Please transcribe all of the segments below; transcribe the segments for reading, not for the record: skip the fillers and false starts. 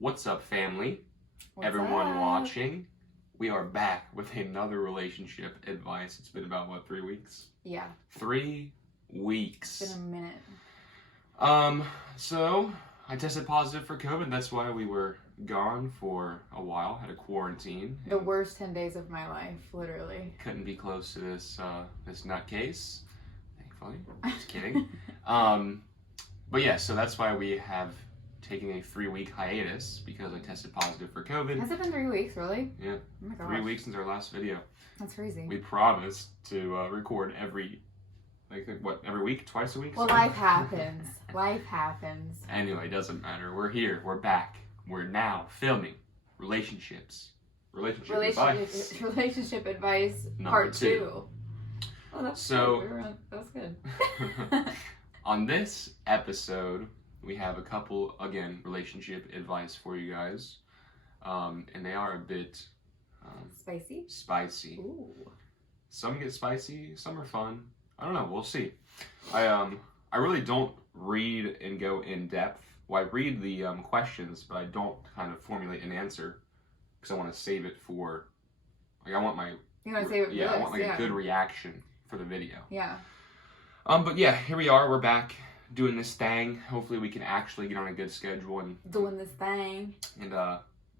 What's up, family? What's Everyone up? watching. We are back with another relationship advice. It's been about, 3 weeks? Yeah. 3 weeks. It's been a minute. So I tested positive for COVID. That's why we were gone for a while. Had a quarantine. The worst 10 days of my life, literally. Couldn't be close to this nutcase. Thankfully. Just kidding. But yeah, so that's why we have taken a 3-week hiatus because I tested positive for COVID. Has it been 3 weeks, really? Yeah. Oh my gosh. 3 weeks since our last video. That's crazy. We promised to record every week? Twice a week? Well, life happens. Life happens. Anyway, doesn't matter. We're here. We're back. We're now filming relationships. Relationship advice Number part 2. 2. Oh, that's So- good. That's good. On this episode, we have a couple, again, relationship advice for you guys. And they are a bit spicy. Ooh. Some get spicy, some are fun. I don't know, we'll see. I really don't read and go in depth. Well, I read the questions, but I don't kind of formulate an answer because I want to save it for, I want my, You want to save it for I this, want a good reaction for the video. Yeah. But yeah, here we are. We're back doing this thing. Hopefully, we can actually get on a good schedule and Doing this thing. and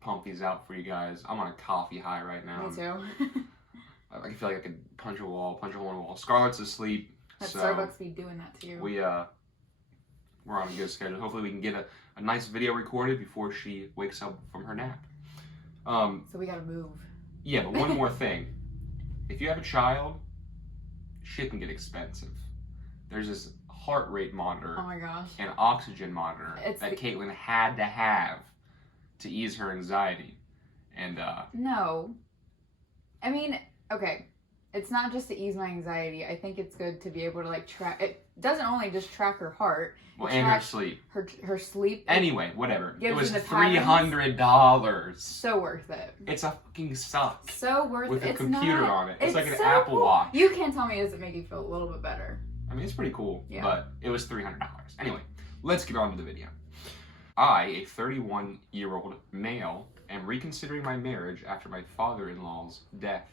pump these out for you guys. I'm on a coffee high right now. Me too. I feel like I could punch a hole in a wall. Scarlett's asleep, That so Starbucks be doing that to you. we're on a good schedule. Hopefully, we can get a nice video recorded before she wakes up from her nap. So we gotta move. Yeah, but one more thing. If you have a child, shit can get expensive. There's this heart rate monitor Oh my gosh. and oxygen monitor that Caitlin had to have to ease her anxiety. And No. I mean, okay. It's not just to ease my anxiety. I think it's good to be able to track. It doesn't only just track her heart. well, and her sleep. Her sleep. Anyway, whatever. It Gives was you the timings. $300. So worth it. It's a fucking sock So worth with it. a It's computer not, on it. It's like an so Apple cool. Watch. You can't tell me, does it make you feel a little bit better? I mean, it's pretty cool, Yeah. but it was $300. Anyway, let's get on to the video. I, a 31-year-old male, am reconsidering my marriage after my father-in-law's death.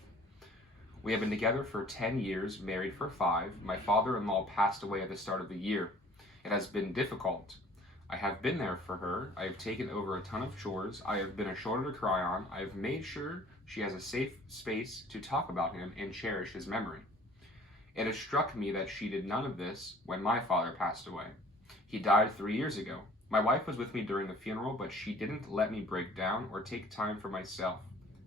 We have been together for 10 years, married for 5. My father-in-law passed away at the start of the year. It has been difficult. I have been there for her. I have taken over a ton of chores. I have been a shoulder to cry on. I have made sure she has a safe space to talk about him and cherish his memory. It has struck me that she did none of this when my father passed away. He died 3 years ago. My wife was with me during the funeral, but she didn't let me break down or take time for myself.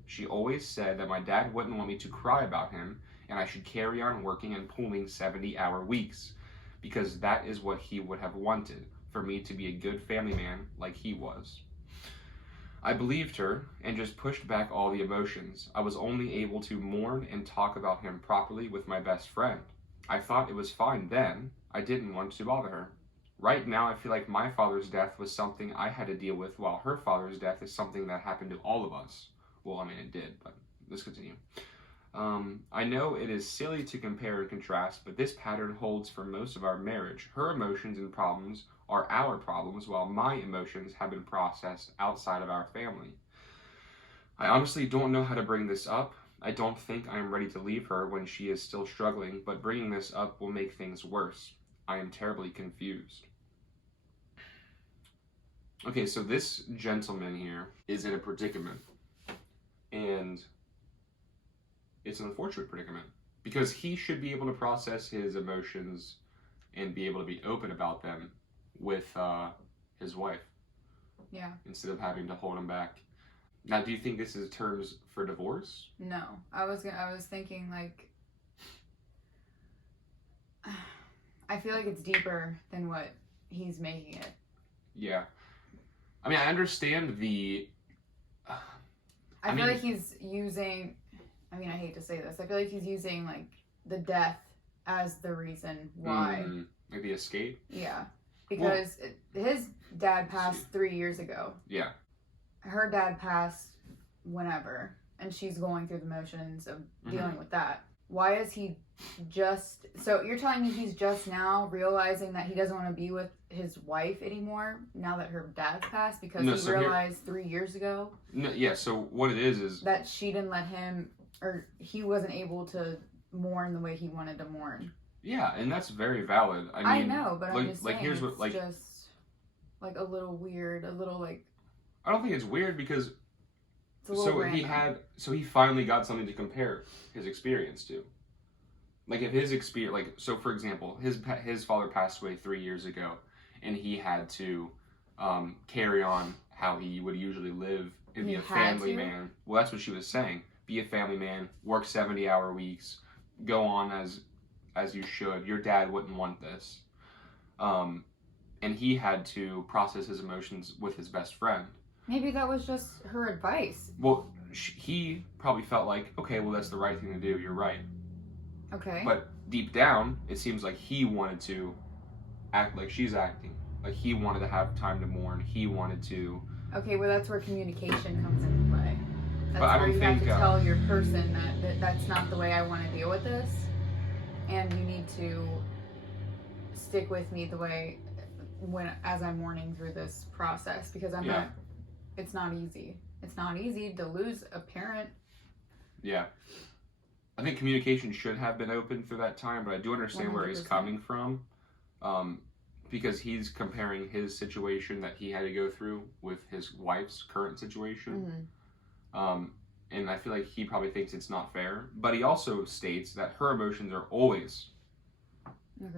She always said that my dad wouldn't want me to cry about him, and I should carry on working and pulling 70-hour weeks, because that is what he would have wanted, for me to be a good family man like he was. I believed her and just pushed back all the emotions. I was only able to mourn and talk about him properly with my best friend. I thought it was fine then. I didn't want to bother her. Right now, I feel like my father's death was something I had to deal with, while her father's death is something that happened to all of us. Well, I mean, it did, but let's continue. I know it is silly to compare and contrast, but this pattern holds for most of our marriage. Her emotions and problems are our problems, while my emotions have been processed outside of our family. I honestly don't know how to bring this up. I don't think I am ready to leave her when she is still struggling, but bringing this up will make things worse. I am terribly confused. Okay, so this gentleman here is in a predicament. And it's an unfortunate predicament because he should be able to process his emotions and be able to be open about them with his wife. Yeah. Instead of having to hold him back. Now, do you think this is terms for divorce? No. I was thinking I feel like it's deeper than what he's making it. Yeah. I mean, I understand the... I feel like he's using, I mean, I hate to say this, I feel like he's using, the death as the reason why. Like the escape? Yeah. Because his dad passed 3 years ago. Yeah. Her dad passed whenever, and she's going through the motions of dealing with that. Why is he so you're telling me he's just now realizing that he doesn't want to be with his wife anymore now that her dad passed because No, he so realized 3 years ago No, yeah. So what it is that she didn't let him, or he wasn't able to mourn the way he wanted to mourn. yeah, and that's very valid. I mean, know, but I'm just saying here's it's what just like a little weird, a little like I don't think it's weird because it's a little random. he finally got something to compare his experience to. Like if his experience, like so for example, his father passed away 3 years ago, and he had to carry on how he would usually live and be a family man. Well, that's what she was saying. Be a family man, work 70-hour weeks, go on as you should. Your dad wouldn't want this. And he had to process his emotions with his best friend. Maybe that was just her advice. Well, he probably felt like, okay, well, that's the right thing to do. You're right. Okay. But deep down, it seems like he wanted to act like she's acting. Like he wanted to have time to mourn. He wanted to... Okay, well, that's where communication comes into play. That's but where you have to tell your person that that's not the way I want to deal with this. And you need to stick with me the way as I'm mourning through this process, because it's not easy. It's not easy to lose a parent. Yeah. I think communication should have been open through that time, but I do understand 100%. Where he's coming from. Because he's comparing his situation that he had to go through with his wife's current situation. Mm-hmm. And I feel like he probably thinks it's not fair. But he also states that her emotions are always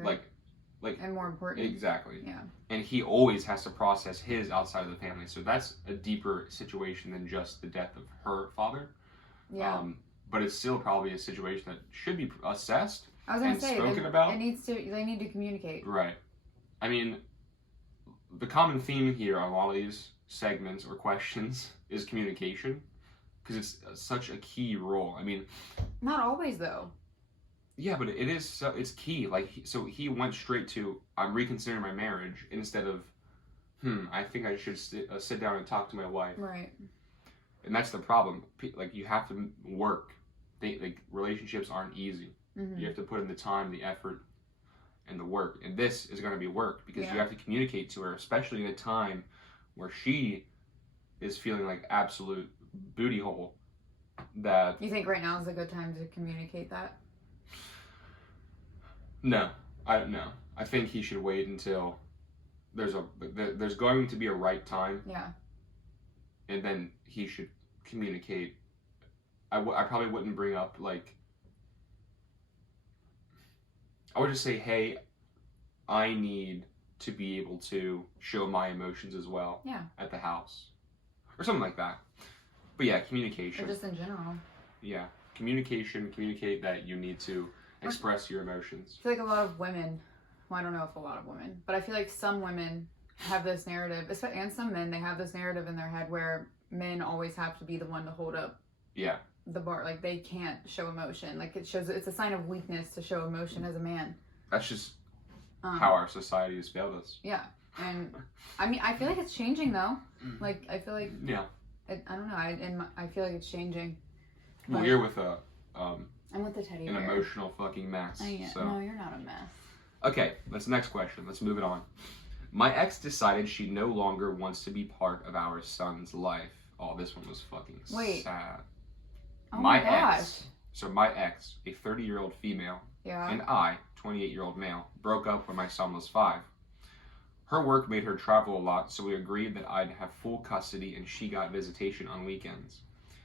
like and more important. Exactly. Yeah. And he always has to process his outside of the family. So that's a deeper situation than just the death of her father. Yeah. But it's still probably a situation that should be assessed and spoken about. They need to communicate. Right. I mean, the common theme here on all these segments or questions is communication, because it's such a key role. I mean, not always though. Yeah, but it is. So it's key. Like, so he went straight to, I'm reconsidering my marriage, instead of, I think I should sit down and talk to my wife. Right. And that's the problem. Like, you have to work. Relationships aren't easy. Mm-hmm. You have to put in the time, the effort, and the work. And this is going to be work, because you have to communicate to her, especially in a time where she is feeling like absolute booty hole. That you think right now is a good time to communicate that? No, I don't know. I think he should wait until there's going to be a right time. Yeah. And then he should communicate. I probably wouldn't bring up, like, I would just say, hey, I need to be able to show my emotions as well. Yeah. At the house. Or something like that. But yeah, communication. Or just in general. Yeah. Communicate that you need to express your emotions. I feel like a lot of women, well, I don't know if a lot of women, but I feel like some women have this narrative, and some men, they have this narrative in their head where men always have to be the one to hold up the bar. Like, they can't show emotion. Like, it's a sign of weakness to show emotion as a man. That's just how our society has failed us. Yeah. And, I mean, I feel like it's changing, though. Like, I feel like... Yeah. I don't know. I feel like it's changing. Well, you're with I'm with the teddy bear. An emotional fucking mess. So. No, you're not a mess. Okay, that's the next question. Let's move it on. My ex decided she no longer wants to be part of our son's life. Oh, this one was fucking sad. Oh my gosh. My ex, a 30-year-old female, and I, 28-year-old male, broke up when my son was 5. Her work made her travel a lot, so we agreed that I'd have full custody and she got visitation on weekends.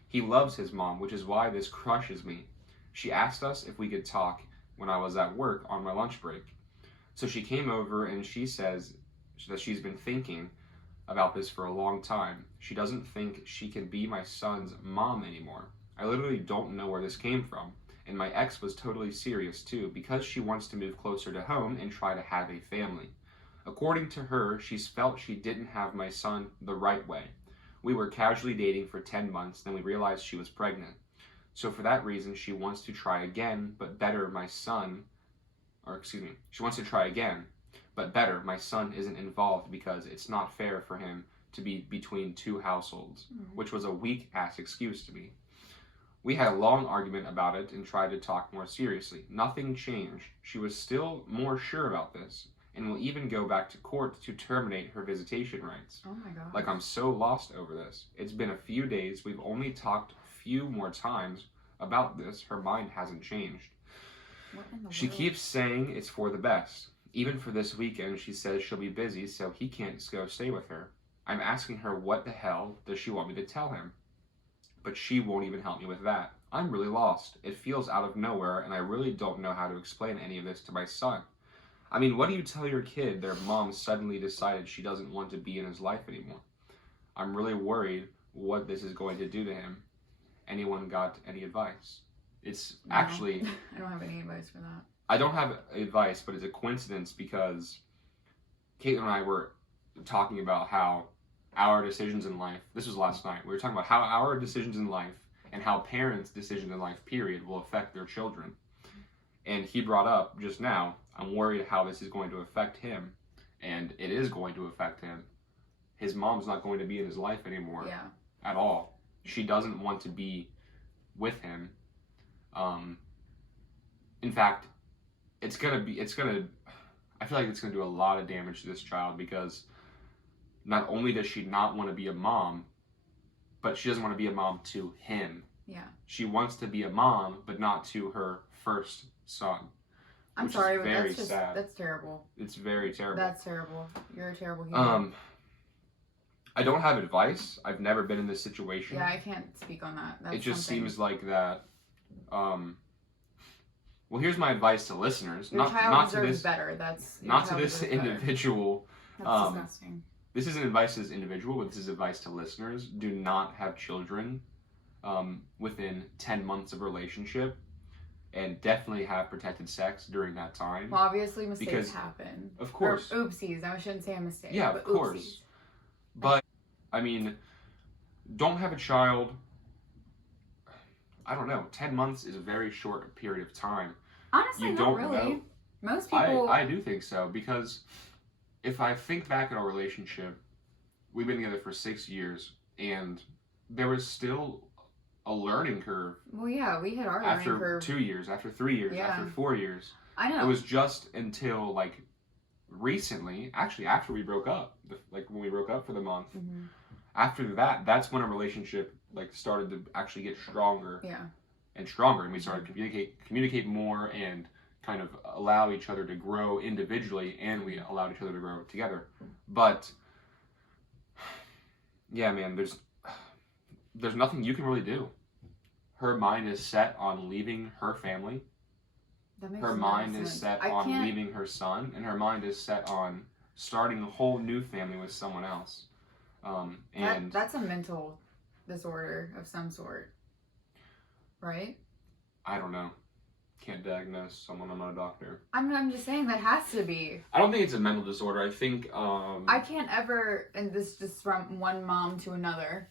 He loves his mom, which is why this crushes me. She asked us if we could talk when I was at work on my lunch break. So she came over and she says that she's been thinking about this for a long time. She doesn't think she can be my son's mom anymore. I literally don't know where this came from. And my ex was totally serious too, because she wants to move closer to home and try to have a family. According to her, she's felt she didn't have my son the right way. We were casually dating for 10 months, then we realized she was pregnant. So for that reason, she wants to try again, but better my son isn't involved because it's not fair for him to be between 2 households, which was a weak-ass excuse to me. We had a long argument about it and tried to talk more seriously. Nothing changed. She was still more sure about this, and will even go back to court to terminate her visitation rights. Oh my god. Like, I'm so lost over this. It's been a few days. We've only talked a few more times about this. Her mind hasn't changed. What in the She world? keeps saying it's for the best. Even for this weekend, she says she'll be busy, so he can't go stay with her. I'm asking her what the hell does she want me to tell him? But she won't even help me with that. I'm really lost. It feels out of nowhere, and I really don't know how to explain any of this to my son. I mean, what do you tell your kid their mom suddenly decided she doesn't want to be in his life anymore? I'm really worried what this is going to do to him. Anyone got any advice? It's No. actually... I don't have any advice for that. I don't have advice, but it's a coincidence because Caitlin and I were talking about how our decisions in life, this was last night, we were talking about how our decisions in life and how parents' decisions in life, period, will affect their children. And he brought up just now, I'm worried how this is going to affect him, and it is going to affect him. His mom's not going to be in his life anymore at all. She doesn't want to be with him. In fact, I feel like it's gonna do a lot of damage to this child because not only does she not want to be a mom, but she doesn't want to be a mom to him. Yeah. She wants to be a mom, but not to her first son. I'm which sorry, is but very that's just sad. that's terrible. It's very terrible. That's terrible. You're a terrible human. I don't have advice. I've never been in this situation. Yeah, I can't speak on that. That's it just something. seems like that. Well, here's my advice to listeners. Your child not to deserves this, better. That's your not to child this deserves better. individual. That's disgusting. This isn't advice to this individual, but this is advice to listeners. Do not have children within 10 months of relationship, and definitely have protected sex during that time. Well, obviously mistakes because, happen. Of course. Or oopsies. I shouldn't say a mistake. Yeah, but of course. Oopsies. But, I mean, don't have a child. I don't know. 10 months is a very short period of time. Honestly, You not don't really. know. Most people. I do think so, because if I think back at our relationship, we've been together for 6 years, and there was still a learning curve. Well, yeah, we hit our learning After curve. 2 years, after 3 years, Yeah. after 4 years. I know. It was just until, like, recently, actually after we broke up, like when we broke up for the month, Mhm. after that, that's when our relationship, like, started to actually get stronger. Yeah. And stronger, and we started to communicate more and kind of allow each other to grow individually, and we allowed each other to grow together. But yeah, man, there's nothing you can really do. Her mind is set on leaving her family. That makes Her no mind sense. is set I on can't- leaving her son, and her mind is set on starting a whole new family with someone else. And that's a mental disorder of some sort, right? I don't know. Can't diagnose someone. I'm not a doctor. I'm just saying that has to be. I don't think it's a mental disorder. I think I can't ever, and this just from one mom to another,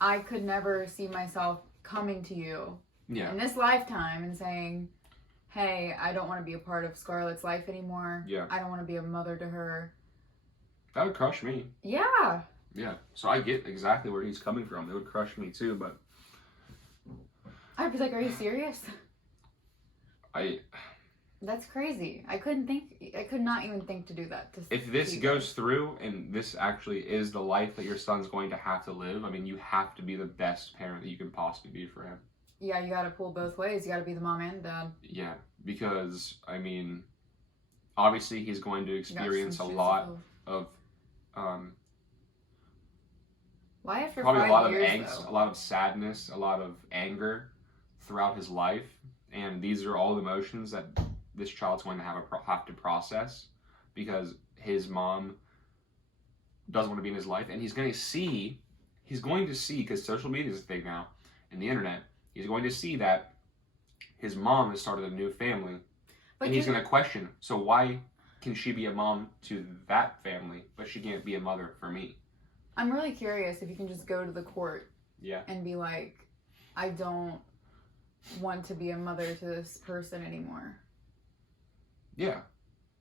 I could never see myself coming to you yeah. in this lifetime and saying, hey, I don't want to be a part of Scarlett's life anymore. Yeah. I don't want to be a mother to her. That would crush me. Yeah. Yeah. So I get exactly where he's coming from. It would crush me too, but I'd be like, are you serious? That's crazy. I could not even think to do that. If this goes through and this actually is the life that your son's going to have to live, I mean, you have to be the best parent that you can possibly be for him. Yeah, you gotta pull both ways. You gotta be the mom and dad. Yeah, because, I mean, obviously he's going to experience a lot of, why after probably 5 a lot of years, angst, though? a lot of sadness, a lot of anger throughout his life. And these are all emotions that this child's going to have to process because his mom doesn't want to be in his life. And he's going to see, because social media is a thing now, and the internet, he's going to see that his mom has started a new family. And he's going to question, so why can she be a mom to that family, but she can't be a mother for me? I'm really curious if you can just go to the court and be like, I don't want to be a mother to this person anymore. Yeah.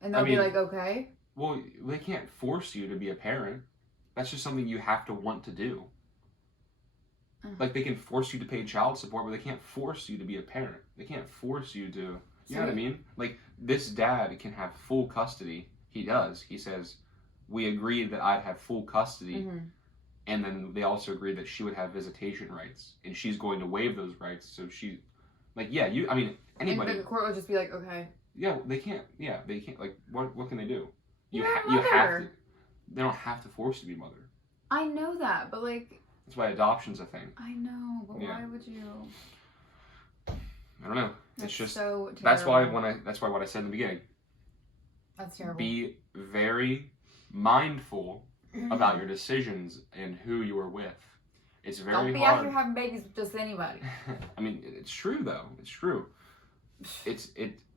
And they'll be like, okay. Well, they can't force you to be a parent. That's just something you have to want to do. Like, they can force you to pay child support, but they can't force you to be a parent. They can't force you to, you know what I mean? Like, this dad can have full custody He does. He says, we agreed that I'd have full custody, Mm-hmm. and then they also agreed that she would have visitation rights, and she's going to waive those rights. So she, like, yeah, I mean, anybody. And the court would just be like, okay. Yeah, they can't. Yeah, they can't. Like, what can they do? You You're a you have mother. to. They don't have to force you to be a mother. I know that, but like. That's why adoption's a thing. I know, but Yeah. why would you? I don't know. That's It's just so terrible. that's why what I said in the beginning. That's terrible. Be very mindful about your decisions and who you are with. It's very Don't be hard. out here having babies with just anybody. I mean, it's true though. It's true.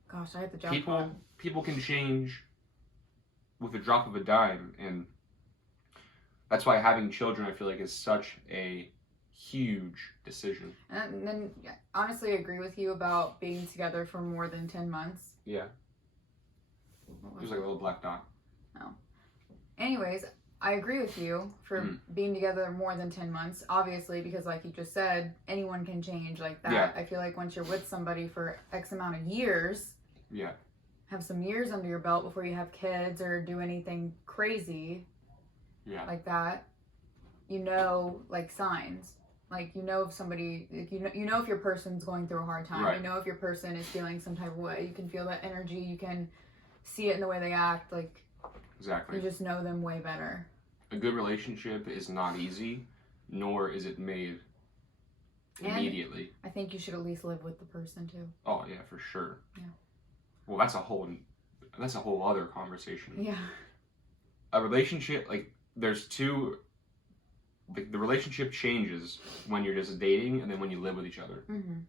Gosh, I had the job. People can change with a drop of a dime, and that's why having children, I feel like, is such a huge decision. And then, honestly, I agree with you about being together for more than 10 months. Yeah. There's like a little black dot. Anyways, I agree with you for being together more than 10 months. Obviously, because like you just said, anyone can change like that. Yeah. I feel like once you're with somebody for X amount of years, Yeah. have some years under your belt before you have kids or do anything crazy like that, you know, like signs. Like, you know if somebody, like, you know if your person's going through a hard time. Right. You know if your person is feeling some type of way. You can feel that energy. You can see it in the way they act. Like, Exactly. you just know them way better. A good relationship is not easy, nor is it made immediately. I think you should at least live with the person too. Oh yeah, for sure. Yeah. Well, that's a whole other conversation. Yeah. A relationship, like, there's two. The relationship changes when you're just dating and then when you live with each other. Mm-hmm.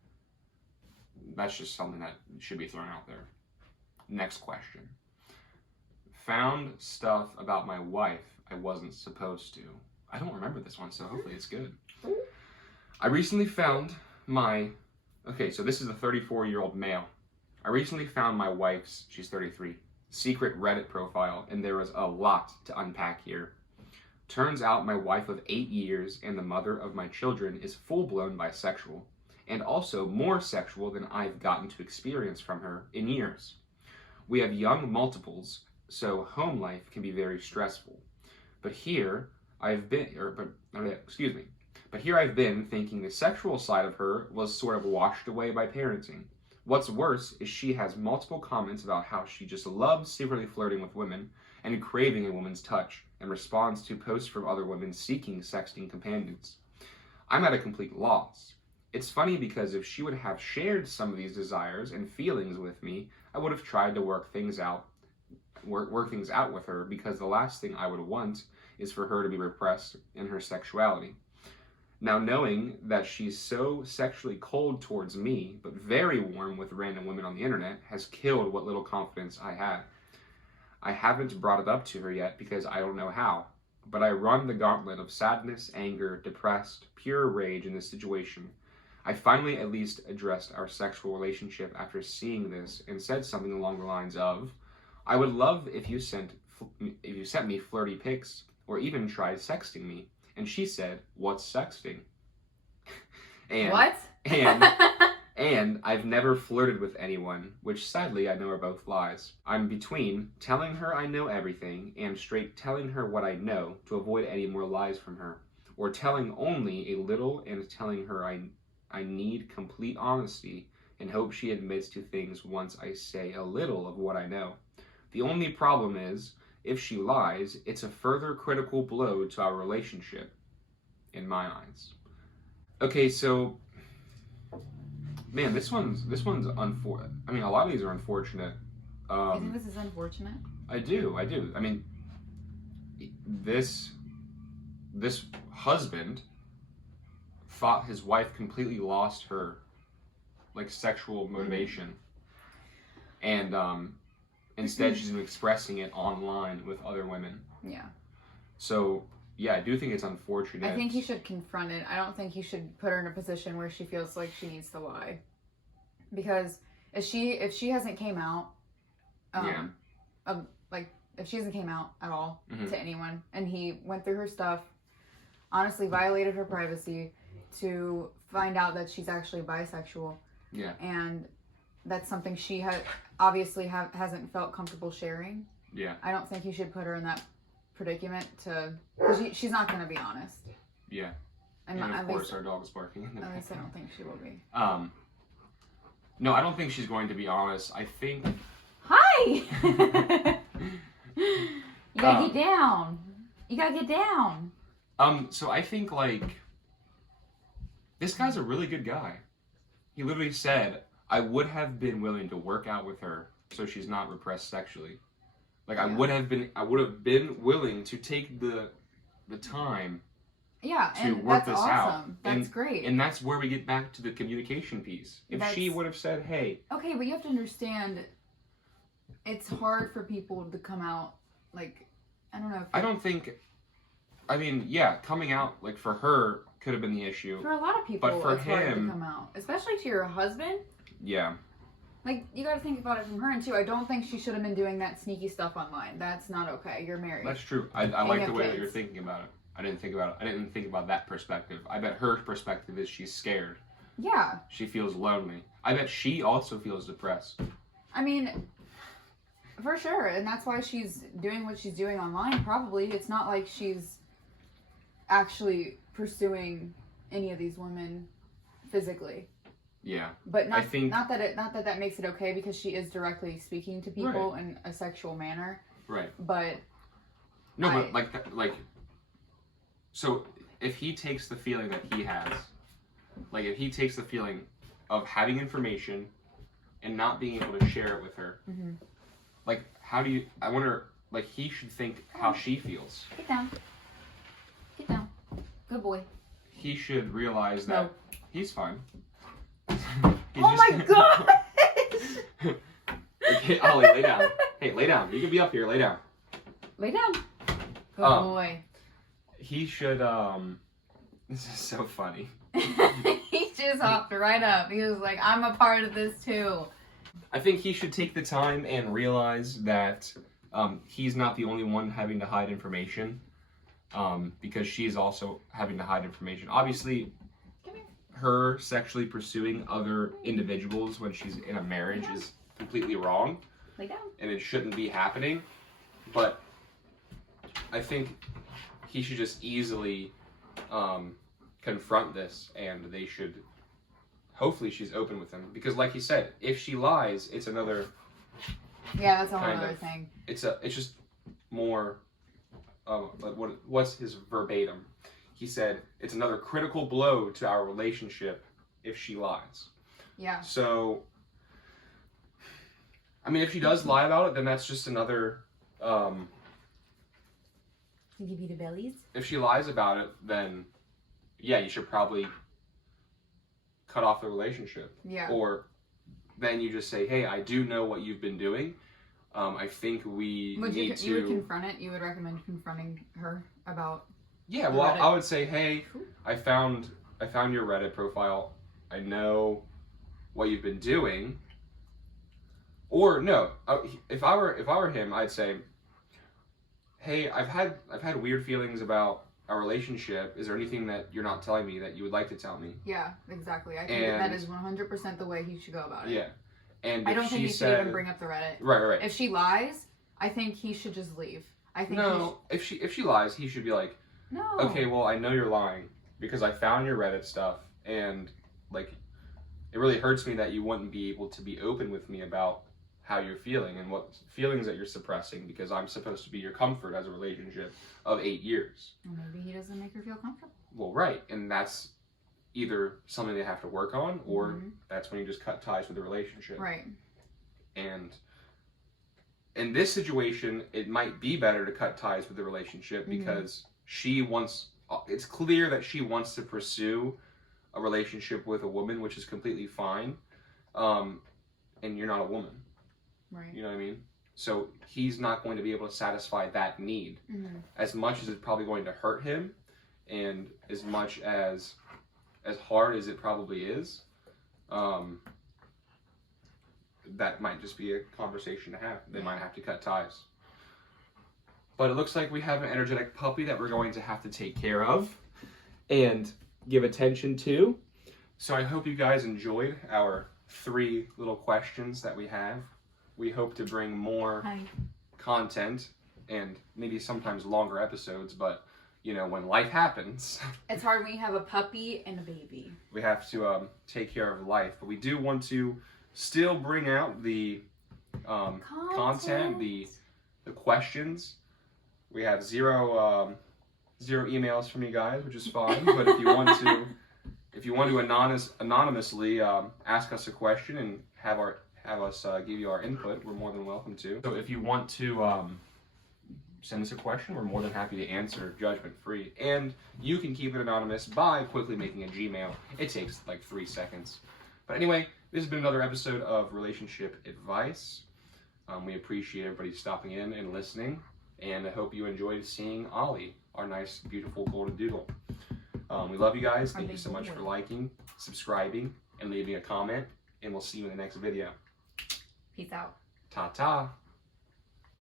That's just something that should be thrown out there. Next question. Found stuff about my wife I wasn't supposed to. I don't remember this one, so hopefully it's good. I recently found my... Okay, so this is a 34-year-old male. I recently found my wife's, she's 33, secret Reddit profile, and there was a lot to unpack here. Turns out my wife of 8 years and the mother of my children is full-blown bisexual, and also more sexual than I've gotten to experience from her in years. We have young multiples, so home life can be very stressful. But here I've been thinking the sexual side of her was sort of washed away by parenting. What's worse is she has multiple comments about how she just loves secretly flirting with women and craving a woman's touch, and responds to posts from other women seeking sexting companions. I'm at a complete loss. It's funny because if she would have shared some of these desires and feelings with me, I would have tried to work things out with her, because the last thing I would want is for her to be repressed in her sexuality. Now, knowing that she's so sexually cold towards me, but very warm with random women on the internet, has killed what little confidence I had. I haven't brought it up to her yet because I don't know how, but I run the gauntlet of sadness, anger, depressed, pure rage in this situation. I finally at least addressed our sexual relationship after seeing this and said something along the lines of, I would love if you sent me flirty pics or even tried sexting me. And she said, what's sexting? What? And I've never flirted with anyone, which sadly I know are both lies. I'm between telling her I know everything and straight telling her what I know to avoid any more lies from her, or telling only a little and telling her I need complete honesty and hope she admits to things once I say a little of what I know. The only problem is, if she lies, it's a further critical blow to our relationship, in my eyes. Okay, so, man, this one's unfortunate. I mean, a lot of these are unfortunate. You think this is unfortunate? I do. I mean, this husband thought his wife completely lost her, like, sexual motivation, and instead she's been expressing it online with other women. Yeah. So, yeah, I do think it's unfortunate. I think he should confront it. I don't think he should put her in a position where she feels like she needs to lie. Because if she hasn't came out, if she hasn't came out at all to anyone, and he went through her stuff, honestly violated her privacy to find out that she's actually bisexual. Yeah. And that's something she obviously hasn't felt comfortable sharing. Yeah. I don't think you should put her in that predicament because she's not going to be honest. Yeah. And of course, our dog is barking. At least I don't think she will be. No, I don't think she's going to be honest. I think. Hi. You gotta get down. You gotta get down. So I think like this guy's a really good guy. He literally said, "I would have been willing to work out with her so she's not repressed sexually." Like I would have been willing to take the time. Yeah, to and work that's this awesome. out. That's great. And that's where we get back to the communication piece. If she would have said, "Hey," okay, but you have to understand, it's hard for people to come out like, I don't know. I don't think. I mean, yeah, coming out like for her could have been the issue. For a lot of people, but for it's hard him, to come out, especially to your husband. Yeah. Like, you got to think about it from her end too. I don't think she should have been doing that sneaky stuff online. That's not okay. You're married. That's true. I like the way that you're thinking about it. I didn't think about that perspective. I bet her perspective is she's scared. Yeah. She feels lonely. I bet she also feels depressed. I mean, for sure. And that's why she's doing what she's doing online, probably. It's not like she's actually pursuing any of these women physically. Yeah. But not that makes it okay, because she is directly speaking to people in a sexual manner. Right. But no, but like so if he takes the feeling that he has, like if he takes the feeling of having information and not being able to share it with her, like how do you? I wonder. Like he should think how she feels. Get down. Get down. Good boy. He should realize that he's fine. My god! Okay, Ollie, lay down. Hey, lay down. You can be up here. Lay down. Lay down. Good boy. He should. This is so funny. He just hopped right up. He was like, "I'm a part of this too." I think he should take the time and realize that he's not the only one having to hide information, because she's also having to hide information. Obviously, her sexually pursuing other individuals when she's in a marriage is completely wrong. Lay down. And it shouldn't be happening. But I think he should just easily confront this, and they should. Hopefully, she's open with him, because, like he said, if she lies, it's another. Yeah, that's a whole other thing. It's just more. What's his verbatim? He said it's another critical blow to our relationship if she lies. Yeah. So, I mean, if she does lie about it, then that's just another. To give you the bellies? If she lies about it, then yeah, you should probably cut off the relationship. Yeah. Or then you just say, "Hey, I do know what you've been doing. I think we need to." You would confront it? You would recommend confronting her about? Yeah. Well, I would say, "Hey, I found your Reddit profile. I know what you've been doing." Or no, if I were him, I'd say, "Hey, I've had weird feelings about our relationship. Is there anything that you're not telling me that you would like to tell me?" Yeah, exactly. I think that is 100% the way he should go about it. Yeah. And I don't think he should even bring up the Reddit. Right. If she lies, I think he should just leave. I think if she lies, he should be like, "No. Okay, well, I know you're lying because I found your Reddit stuff, and like, it really hurts me that you wouldn't be able to be open with me about how you're feeling and what feelings that you're suppressing, because I'm supposed to be your comfort as a relationship of 8 years." Well, maybe he doesn't make her feel comfortable. Well, right, and that's either something they have to work on, or that's when you just cut ties with the relationship. Right. And in this situation, it might be better to cut ties with the relationship because it's clear that she wants to pursue a relationship with a woman, which is completely fine. And you're not a woman. Right. You know what I mean? So he's not going to be able to satisfy that need. As much as it's probably going to hurt him, and as much as hard as it probably is, that might just be a conversation to have. They might have to cut ties. But it looks like we have an energetic puppy that we're going to have to take care of and give attention to. So I hope you guys enjoyed our 3 little questions that we have. We hope to bring more content and maybe sometimes longer episodes, but you know, when life happens, it's hard when you have a puppy and a baby. We have to take care of life, but we do want to still bring out the content, the questions. We have zero emails from you guys, which is fine. But if you want to anonymously ask us a question and have us give you our input, we're more than welcome to. So if you want to send us a question, we're more than happy to answer, judgment free. And you can keep it anonymous by quickly making a Gmail. It takes like 3 seconds. But anyway, this has been another episode of Relationship Advice. We appreciate everybody stopping in and listening. And I hope you enjoyed seeing Ollie, our nice, beautiful golden doodle. We love you guys. Thank you so much for liking, subscribing, and leaving a comment. And we'll see you in the next video. Peace out. Ta-ta.